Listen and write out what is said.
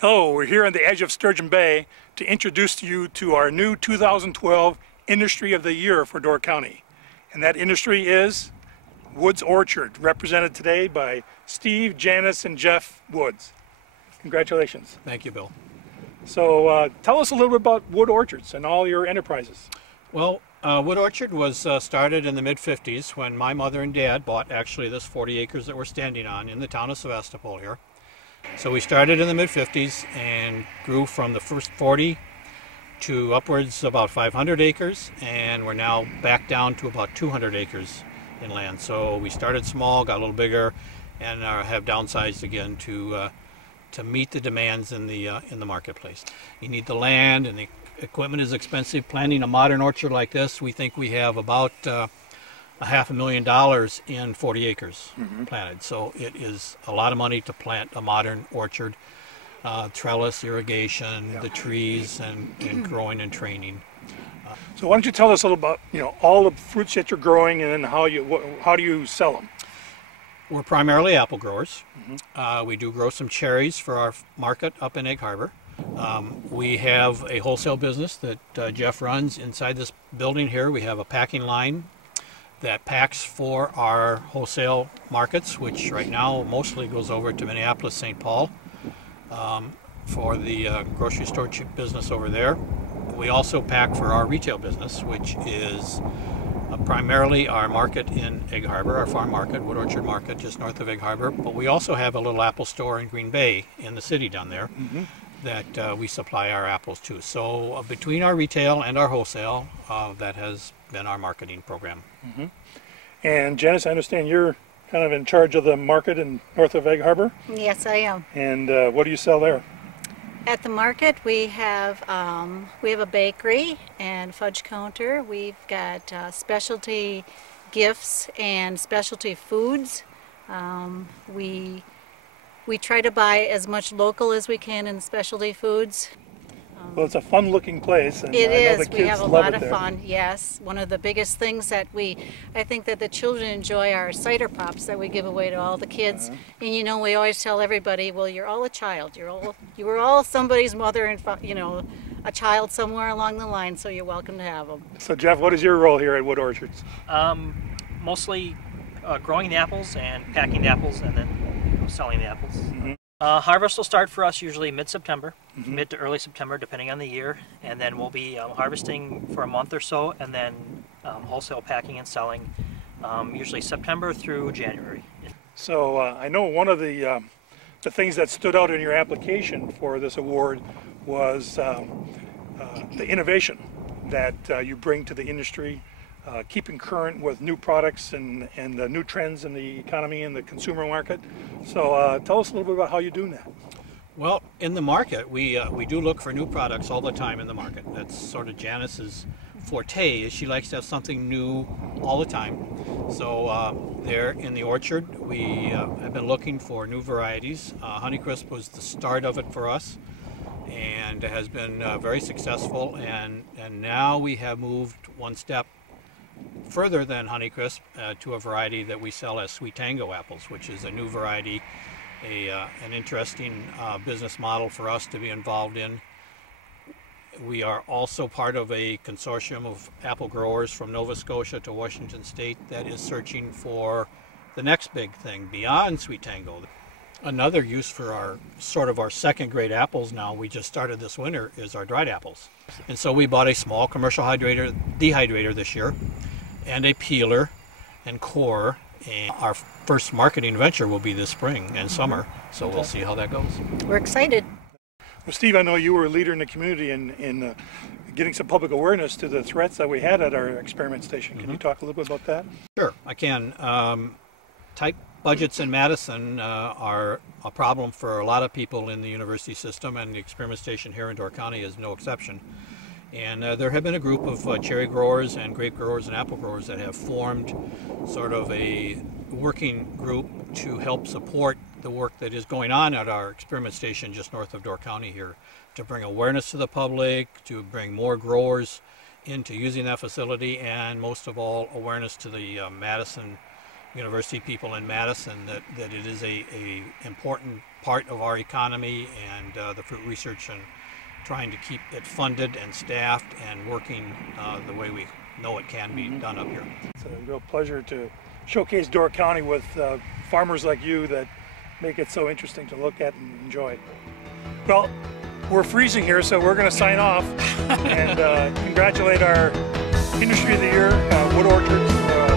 Hello, we're here on the edge of Sturgeon Bay to introduce you to our new 2012 Industry of the Year for Door County. And that industry is Woods Orchard, represented today by Steve, Janice, and Jeff Woods. Congratulations. Thank you, Bill. So tell us a little bit about Wood Orchards and all your enterprises. Well, Wood Orchard was started in the mid-50s when my mother and dad bought actually this 40 acres that we're standing on in the town of Sevastopol here. So we started in the mid-50s and grew from the first 40 to upwards about 500 acres, and we're now back down to about 200 acres in land. So we started small, got a little bigger, and have downsized again to meet the demands in the marketplace. You need the land, and the equipment is expensive. Planting a modern orchard like this, we think we have about $500,000 in 40 acres planted. So it is a lot of money to plant a modern orchard, trellis, irrigation, the trees, and growing and training. So why don't you tell us a little about all the fruits that you're growing, and then how do you sell them? We're primarily apple growers. We do grow some cherries for our market up in Egg Harbor. We have a wholesale business that Jeff runs inside this building here. We have a packing line that packs for our wholesale markets, which right now mostly goes over to Minneapolis, St. Paul, for the grocery store business over there. We also pack for our retail business, which is primarily our market in Egg Harbor, our farm market, Wood Orchard Market, just north of Egg Harbor. But we also have a little apple store in Green Bay in the city down there that we supply our apples to. So between our retail and our wholesale, that has been our marketing program. And Janice, I understand you're kind of in charge of the market in north of Egg Harbor. Yes, I am. And what do you sell there? At the market, we have a bakery and fudge counter. We've got specialty gifts and specialty foods. We try to buy as much local as we can in specialty foods. Well, it's a fun-looking place, and it I know is. the kids We have a love lot it of there. fun. Yes, one of the biggest things that I think that the children enjoy are cider pops that we give away to all the kids. And we always tell everybody, well, you're all a child. You were all somebody's mother, and a child somewhere along the line. So you're welcome to have them. So Jeff, what is your role here at Wood Orchards? Mostly growing the apples and packing the apples, and then selling the apples. Harvest will start for us usually mid-September, mid to early September, depending on the year, and then we'll be harvesting for a month or so, and then wholesale packing and selling, usually September through January. So I know one of the things that stood out in your application for this award was the innovation that you bring to the industry, keeping current with new products and the new trends in the economy and the consumer market. So tell us a little bit about how you're doing that. Well, in the market, we do look for new products all the time in the market. That's sort of Janice's forte, is she likes to have something new all the time. So there in the orchard, we have been looking for new varieties. Honeycrisp was the start of it for us, and has been very successful. And now we have moved one step further than Honeycrisp to a variety that we sell as SweeTango apples, which is a new variety, an interesting business model for us to be involved in. We are also part of a consortium of apple growers from Nova Scotia to Washington State that is searching for the next big thing beyond SweeTango. Another use for our second grade apples now, we just started this winter, is our dried apples. And so we bought a small commercial dehydrator this year, and a peeler and core. And our first marketing venture will be this spring and summer, so we'll see how that goes. We're excited. Well, Steve, I know you were a leader in the community in getting some public awareness to the threats that we had at our experiment station. Can you talk a little bit about that? Sure, I can. Tight budgets in Madison are a problem for a lot of people in the university system, and the experiment station here in Door County is no exception. And there have been a group of cherry growers and grape growers and apple growers that have formed sort of a working group to help support the work that is going on at our experiment station just north of Door County here, to bring awareness to the public, to bring more growers into using that facility, and most of all, awareness to the Madison university people in Madison that it is a important part of our economy, and the fruit research, and trying to keep it funded and staffed and working the way we know it can be done up here. It's a real pleasure to showcase Door County with farmers like you that make it so interesting to look at and enjoy. Well, we're freezing here, so we're going to sign off and congratulate our Industry of the Year, Wood Orchards.